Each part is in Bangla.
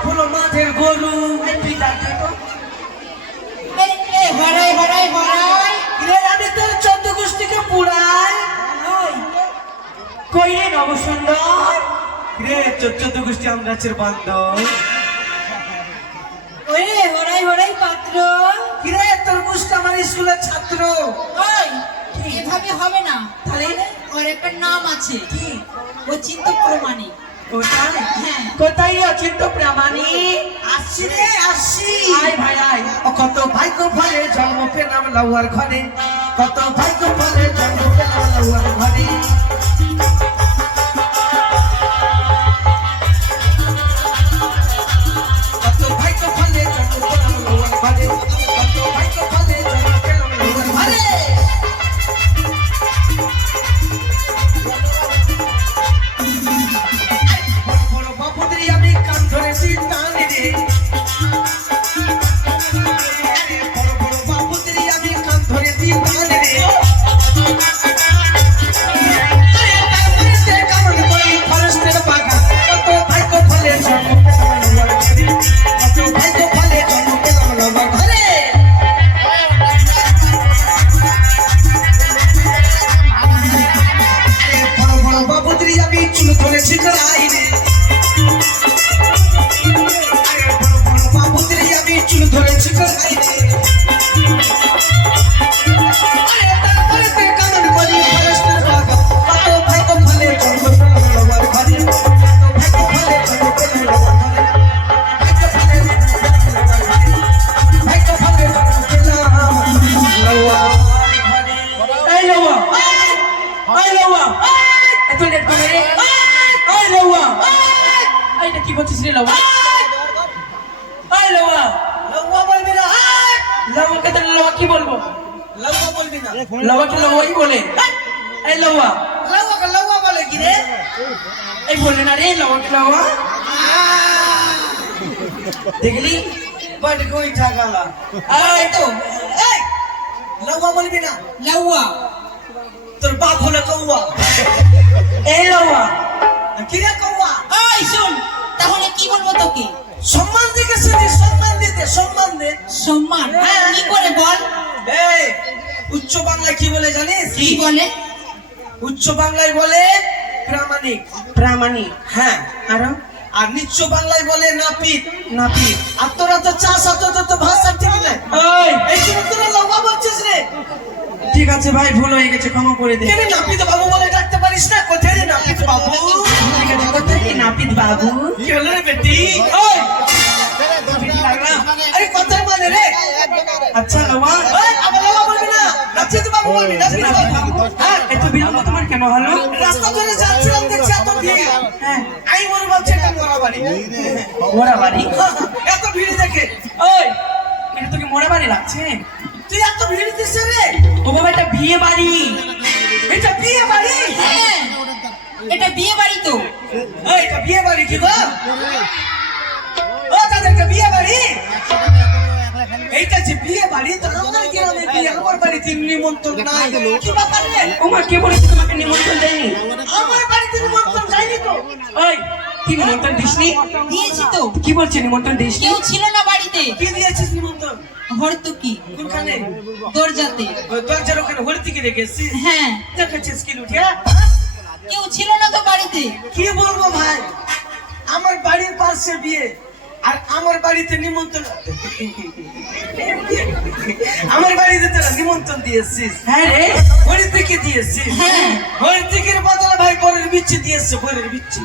বাপ হলো মাঠের গরু। তুই ডাকতে তো হরাই হরাই হরাই রে, আমি তোর 14 গোষ্ঠীকে পুরাই। কই রে নবসুন্দর? রে 14 গোষ্ঠী আম গাছের বান্ধব। ওই রে হরাই হরাই পাত্র। রে তোর গোষ্ঠী আমার স্কুলের ছাত্র। ওই এভাবে হবে না, তাহলে ওর একটা নাম আছে। কি? ও চিত্ত প্রমাণিক। কোথায়? হ্যাঁ। কোথায় অচিন্ত প্রামাণিক? আসছি রে আসছি। আয় ভাই আয়। ও কত ভাগ্য ফলে জন্ম পেলাম লাউয়ার ঘরে, কত ভাগ্য ফলে জন্ম পেলাম লাউয়ার ঘরে। কত ভাগ্য ফলে জন্ম পেলাম লাউয়ার ঘরে, কত ভাগ্য ফলে জন্ম পেলাম লাউয়ার ঘরে। বড় বড় বাপুদের আমি কান ধরে টানি রে, বড় বড় বাপুদের আমি কান ধরে টানি রে। কামড় করি ফরেস্টের বাগান, কত ভাগ্য ফলে জন্ম পেলাম লাউয়ার ঘরে, কত ভাগ্য ফলে জন্ম পেলাম লাউয়ার ঘরে। বড় বড় বাপুদের আমি চুল ধরেছি কড়াই রে, বড় বড় বাপুদের আমি চুল ধরেছি কড়াই রে। তারপরে তে কামড় করি ফরেস্টের বাগান, কত ভাগ্য ফলে জন্ম পেলাম লাউয়ার ঘরে, কত ভাগ্য ফলে জন্ম পেলাম লাউয়ার ঘরে, ভাগ্য ফলে জন্ম পেলাম লাউয়ার ঘরে, ভাগ্য ফলে জন্ম পেলাম লাউয়ার ঘরে। এই লওয়া এই লওয়া এত লেট করে রে। এই লওয়া এইটা কি বলছিস রে লওয়া? এই লওয়া লাউয়া বলবি না, লওয়া কে তো লওয়া কি বলবো? লাউয়া বলবি না, লওয়া কি লওয়াই বলে? এই লওয়া লাউয়া লাউয়া বলে কি রে? এই বলে না রে লওয়া কি লওয়া? দেখলি বড় কই ঠাকালা। এই তো এই লাউয়া বলবি না, লওয়া তোর বাপ হলো কৌয়া। এই লওয়া কি রে কৌয়া? এই শুন, তাহলে কি বলবো তোকে? সম্মান দিকে শুনি, সম্মান দিতে, সম্মান দে। সম্মান কি করে বল? এই উচ্চ বাংলায় কি বলে জানিস? কি বলে? উচ্চ বাংলায় বলে প্রামাণিক। প্রামাণিক। হ্যাঁ, আরো আর নিচ্চ বাংলায় বলে নাপিত। নাপিত। আর তোরা তো চাষ অত তো ভাষা ঠিক না। এই এই জন্য তোরা লাউয়া বলছিস রে। ঠিক আছে ভাই, ভুল হয়ে গেছে, ক্ষমা করে দে। কেন নাপিত বাবু বলে ডাকতে পারিস না? কোথায় রে নাপিত বাবু? ঠিক আছে, কোথায় এই নাপিত বাবু? কি হলো রে বেটি? ওই বেটি লাগলা? আরে কথার মানে রে। আচ্ছা লওয়া, এই আবার লাউয়া বলবি না, নাপিত বাবু বলবি, নাপিত বাবু। হ্যাঁ এত বিলম্ব তোমার কেন হলো? রাস্তা ধরে যাচ্ছিলাম, দেখছি এত ভিড়। হ্যাঁ আমি মনে ভাবছি এটা মোরা বাড়ি। মোড়া বাড়ি? এত ভিড় দেখে ওই এটা তোকে মোড়া বাড়ি লাগছে? তুই এত ভিড় দিস রে? ও বাবা, এটা বিয়ে বাড়ি। এটা বিয়ে বাড়ি? হ্যাঁ এটা বিয়ে বাড়ি তো। এই, এটা বিয়ে বাড়ি কি গো? ও দাদা, এটা বিয়ে বাড়ি? এইটা যে বিয়ে বাড়ি, তো আমার গ্রামে বিয়ে, আমার বাড়িতে নিমন্ত্রণ নাই। কি ব্যাপার রে? ওমা, কে বলেছে তোমাকে নিমন্ত্রণ দেয়নি? আমার বাড়িতে নিমন্ত্রণ যায়নি তো। ওই কি নিমন্ত্রণ দিসনি? দিয়েছি তো, কি বলছে নিমন্ত্রণ দিসনি? কেউ ছিল না বাড়িতে। কি দিয়েছিস নিমন্ত্রণ? হরতুকি কোনখানে? দরজাতে। ওই দরজার ওখানে হরিতিকে রেখেছিস? হ্যাঁ, দেখেছিস কি লুঠিয়া? কেউ ছিল না তো বাড়িতে। কি বলবো ভাই, আমার বাড়ির পাশে বিয়ে আর আমার বাড়িতে নিমন্ত্রণ। আমার বাড়িতে তোরা নিমন্ত্রণ দিয়েছিস? হ্যাঁ রে। হরিতিকে দিয়েছিস? হ্যাঁ। হরিতিকের বদলে ভাই বরের বিচ্ছি দিয়েছে, বরের বিচ্ছি।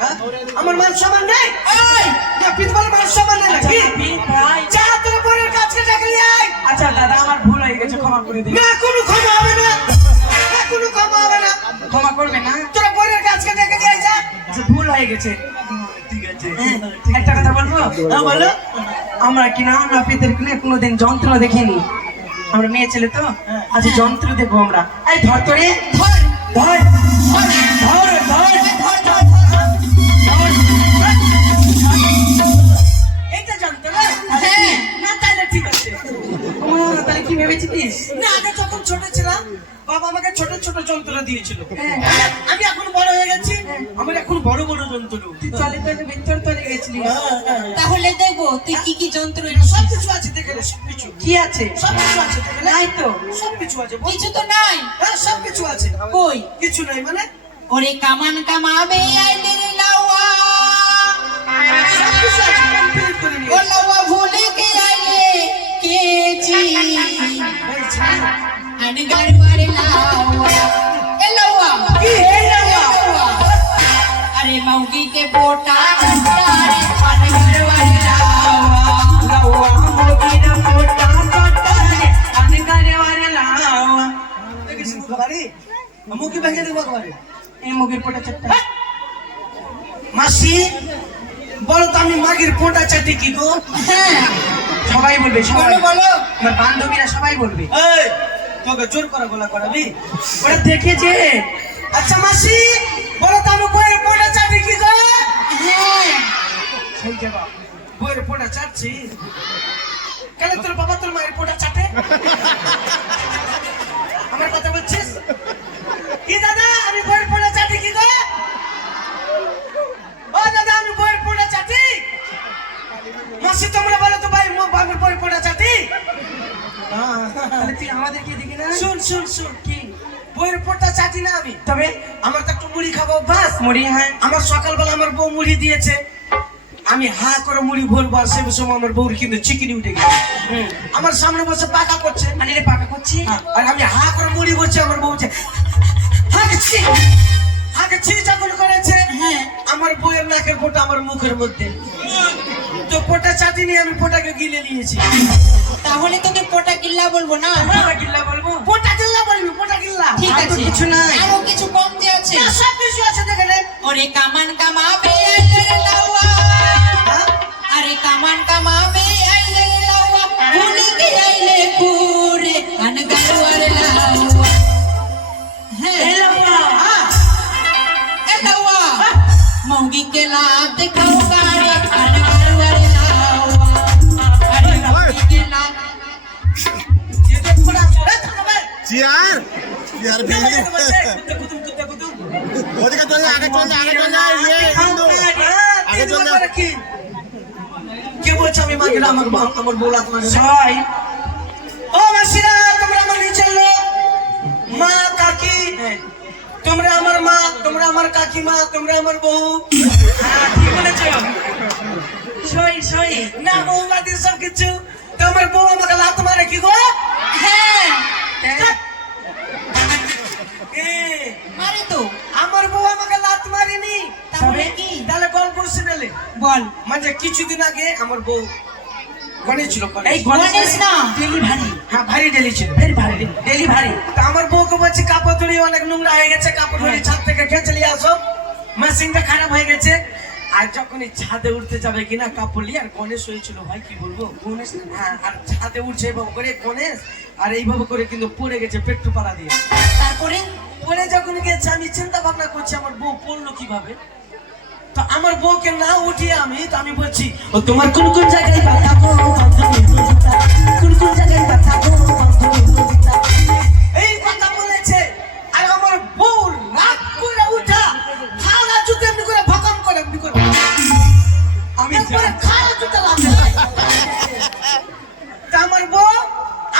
হ্যাঁ? আমার মান সম্মান নেই? ওই না পিতবার মান সম্মান নেই নাকি? ভাই যা তোর বরের কাছে ডাকে নিয়ে আয়। আচ্ছা দাদা, আমার ভুল হয়ে গেছে, ক্ষমা করে দিন। না কোনো ক্ষমা হবে না, না কোনো ক্ষমা হবে না। ক্ষমা করবে না? তোরা বরের কাছে ডাকে নিয়ে আয়, যা। আচ্ছা ভুল হয়ে গেছে। ঠিক আছে, একটা কথা বলবো? হ্যাঁ বলো। আমরা কি না নাপিতের কোনোদিন যন্ত্র দেখিনি, আমরা মেয়ে ছেলে তো। আচ্ছা যন্ত্র দেখবো আমরা। এই ধর তো রে, ধর ধর ধর ধর ধর ধর। এইটা জানতো না? হ্যাঁ। না তাহলে ঠিক আছে। তাহলে কি ভেবেছিস? না আগে যখন ছোট ছিলাম বাবা আমাকে ছোট ছোট যন্ত্র দিয়েছিল। হ্যাঁ। আমি এখন বড় হয়ে গেছি, আমার এখন বড় বড় যন্ত্র। তুই চলে তো ভিতর চলে গেছিলি। তাহলে দেখবো তুই কি কি যন্ত্র এনেছিস। সবকিছু আছে দেখে নে, সবকিছু কি আছে? সবকিছু আছে দেখে নে। নাই তো। সবকিছু আছে বল। কিছু তো নাই। হ্যাঁ সবকিছু আছে। কই কিছু নাই মানে ওরে কামান কামাবে আইলে রে লাউয়া সবকিছু আছে, কমপ্লিট করে নিয়ে ও লাউয়া ভুলে কে আইলে কেজি এসেছি। আনগার মারে লাউয়া এ লাউয়া কি এই লাউয়া? अरे मौगी के बोटा चंदारे अनगार मारे लाउआ লাউয়া মোগিনা মোটা পটারে আনগারে ওরে লাউয়া। দেখিস বাবারে মুখে ভেঙে দেবো বাবারে। এই মুগের পোটা চারটা। মাসি বলো তো আমি মাগির পোঁটা চাটি কি গো? হ্যাঁ সবাই বলবে, সবাই বলো বলো আমার বান্ধবীরা সবাই বলবে। এই তোকে জোর করা গলা করাবি? ওরা দেখেছে। আচ্ছা মাসি বলো তো আমি বইয়ের পোঁটা চাটি কি গো? হ্যাঁ সেই জবাব। বইয়ের পোঁটা চাটছি কেন? তোর বাবা তোর মায়ের পোঁটা চাটে? আমার কথা বলছিস কি দাদা? আমি বইয়ের পোঁটা চাটি কি গো? ও দাদা আমি বইয়ের পোঁটা চাটি। মাসি তোমরা বলো তো ভাই আমি বইয়ের পোঁটা চাটি। তাহলে তুই আমাদেরকে দেখি না। শুন শুন শুন কি বইয়ের পোঁটা চাটি না আমি। তবে আমার তো একটু মুড়ি খাবো অভ্যাস। মুড়ি হয়। আমার সকালবেলা আমার বউ মুড়ি দিয়েছে, আমি হা করে মুড়ি ভরবো আর সে সময় আমার বউর কিন্তু চিকেনি উঠে গেছে। আমার সামনে বসে পাকা করছে, মানে রে পাকা করছি। আর আমি হা করে মুড়ি ভরছি, আমার বউ বলছে হাঁকছি হাঁকছি যখন করেছে। হ্যাঁ আমার বউয়ের নাকের পোঁটা আমার মুখের মধ্যে, তো পোঁটা চাটিনি আমি পোঁটাকে গিলে নিয়েছি। তাহলে তোকে পোটা গিল্লা বলবো না। আমরা গিল্লা বলবো। পোঁটা গিল্লা বলবি, পোঁটা গিল্লা। ঠিক আর তো আছে কিছু নাই। আরো কিছু কমতে আছে। না, সব কিছু আছে দেখে নে। ওরে কামান কামাবে আইলে রে লাউয়া হ্যাঁ? আরে কামান কামাবে আইলে রে লাউয়া ভুলে কে আইলে কুরে আনগার মারে লাউয়া হ্যাঁ এই লাউয়া। এ লাউয়া মৌগি के लात खाओ गारे अनगार मारे लाउआ अरे मौगी के लात ये तो पोঁটা চড়ে থাকবে। চিয়ার চিয়ার ভেঙে কুত্তে কুতুম কুত্তে কুতুম। ওদিকে চলে যা, আগে চলে যা, আগে চলে যা, ইয়ে হিন্দু। আগে চল না। কে বলছে আমি মাগিরা আমার বউ লাত মারে? সবাই ও মাসিরা তোমরা আমার নিচের লোক, মা কাকি তোমরা আমার মা, তোমরা আমার কাকিমা, তোমরা আমার বউ। হ্যাঁ ঠিক বলেছ। সই সই। না বউ বাদি সব কিছু। তো আমার বউ আমাকে লাত মারে কি গো? হ্যাঁ এ, মারে তো আমার বউ আমাকে লাত মারিনি। তাহলে কি তাহলে গল্প শুনেলে বল মানে কিছুদিন আগে আমার বউ গণেশ ছিল, এই গণেশ। গণেশ না ডেলিভারি। হ্যাঁ ভারী ডেলি ছিল। ভেরি ভারি ডেলিভারি। তা আমার বউকে বলছি কাপড় ধুড়ি অনেক নোংরা হয়ে গেছে, কাপড় ধুড়ি ছাদ থেকে খেঁচে নিয়ে আসো, মেশিনটা খারাপ হয়ে গেছে। আর যখনই ছাদে উঠতে যাবে কিনা কাপড় নিয়ে, আর গণেশ হয়েছিল ভাই কি বলবো, গণেশ। হ্যাঁ আর ছাদে উঠছে এইভাবে করে গণেশ, আর এইভাবে করে কিন্তু পড়ে গেছে পেট্টু পাড়া দিয়ে। তারপরে পড়ে যখন গেছে আমি চিন্তা ভাবনা করছি আমার বউ পড়লো কিভাবে। তো আমার বউকে না উঠিয়ে আমি বলছি ও তোমার কোন কোন জায়গায় ব্যথা গো বান্ধবী ললিতা, কোন কোন জায়গায় ব্যথা গো বান্ধবী ললিতা, এই কথা বলেছে। আর আমার বউ রাগ করে উঠা খাওয়া জুতে এমনি করে ভকম করে এমনি করে আমি একবারে খাওয়া জুতে লাথি মারি। তা আমার বউ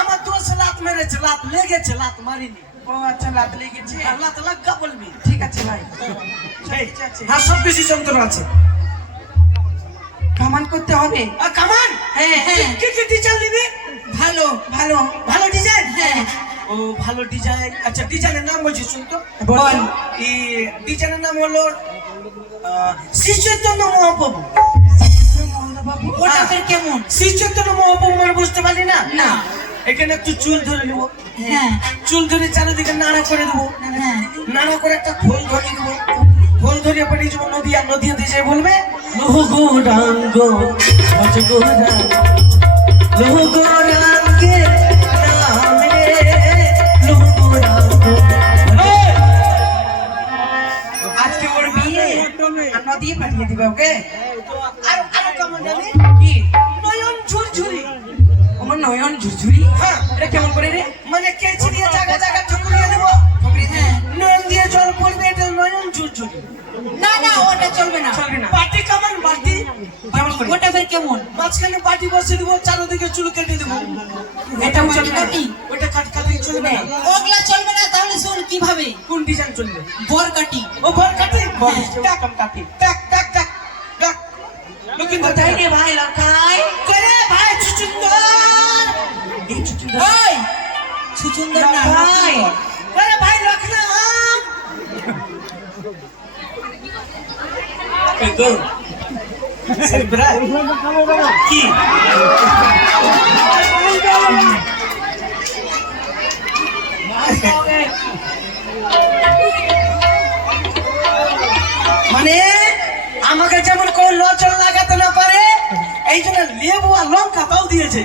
আমার দোষে লাত মেরেছে, লাত লেগেছে, লাত মারিনি। ও আচ্ছা লাত লেগেছে। লাত লাগা বলবি? ঠিক আছে ভাই। ঠিক আছে। হ্যাঁ সব কিছু যন্ত্র আছে। কামান করতে হবে। আর কামান হ্যাঁ হ্যাঁ কি কি ডিজাইন নিবি? ভালো ভালো ভালো ডিজাইন। হ্যাঁ ও ভালো ডিজাইন। আচ্ছা ডিজাইনের নাম বলছি শুন তো। বল। এই ডিজাইনের নাম হলো শ্রী চৈতন্য মহাপ্রভু। ওটা ফের কেমন? শ্রী চৈতন্য মহাপ্রভু মানে বুঝতে পারলি না? না। এখানে একটু চুল ধরে নেবো, হ্যাঁ চুল ধরে চারিদিকে নাড়া করে দেবো, হ্যাঁ নাড়া করে একটা খোল ধরিয়ে দেবো, খোল ধরিয়ে পাঠিয়ে যাবো নদিয়া, নদিয়াতে যে বলবে লোহ গৌরাঙ্গ ভজ গৌরাঙ্গ, লোহ গৌরাঙ্গে নামে লোহ গৌরাঙ্গ। আজকে ওর বিয়ে আর নদী পাঠিয়ে দিবে ওকে। আর আরো কেমন জানি কি নয়ন ঝুরঝুরি। আমার নয়ন ঝুরঝুরি। হ্যাঁ এটা কেমন করে রে? মানে কেচি দিয়ে জায়গা জায়গা ঠুকুরিয়ে দেবো, হ্যাঁ নয়ন দিয়ে জল পড়বে, এটা নয়ন ঝুরঝুরি। চুরি না না ওটা চলবে না চলবে না বাটি কামান বাটি কেমন করে? ওটা ফের কেমন মাঝখানে বাটি বসে দিব চারদিকে চুল কেটে দিব এটা চলবে না ওটা কাটকালি চলবে না ওগুলা চলবে না তাহলে শুন কিভাবে কোন ডিজাইন চলবে? বর কাটি ও ভর কাটি কম কাটি টাক টাক টাক টাক লুকিং কোথায় রে ভাই লখাই? করে ভাই সুন্দর এই চুচুন্দর ওই সুচুন্দর না ভাই করে ভাই লখনা এই গো সেব্রা কি মানে আমাকে যেমন কোন নজর লাগাতে না পারে এই জন্য লেবু আর লঙ্কা তাও দিয়েছে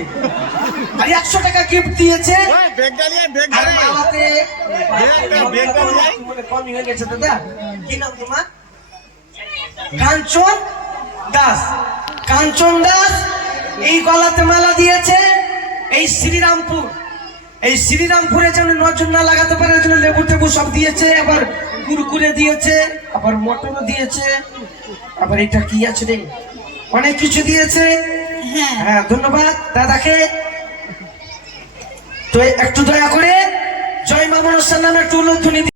আর 100 টাকা গিফট দিয়েছে ওই বেগটা নিয়ে বেগ আর ধরে মালাতে বেগটা নিয়ে মানে কমই হয়ে গেছে দাদা কি নাম তোমার কাঞ্চন দাস কাঞ্চন দাস এই গলাতে মালা দিয়েছে এই শ্রীরামপুরে যেন নজর না লাগাতে পারে ওই জন্য লেবু টেবু সব দিয়েছে আবার কুরকুরে দিয়েছে আবার মটরও দিয়েছে আবার এটা কি আছে রে অনেক কিছু দিয়েছে হ্যাঁ হ্যাঁ ধন্যবাদ দাদাকে তো একটু দয়া করে জয় মা মনসার নামে একটু উলুধ্বনি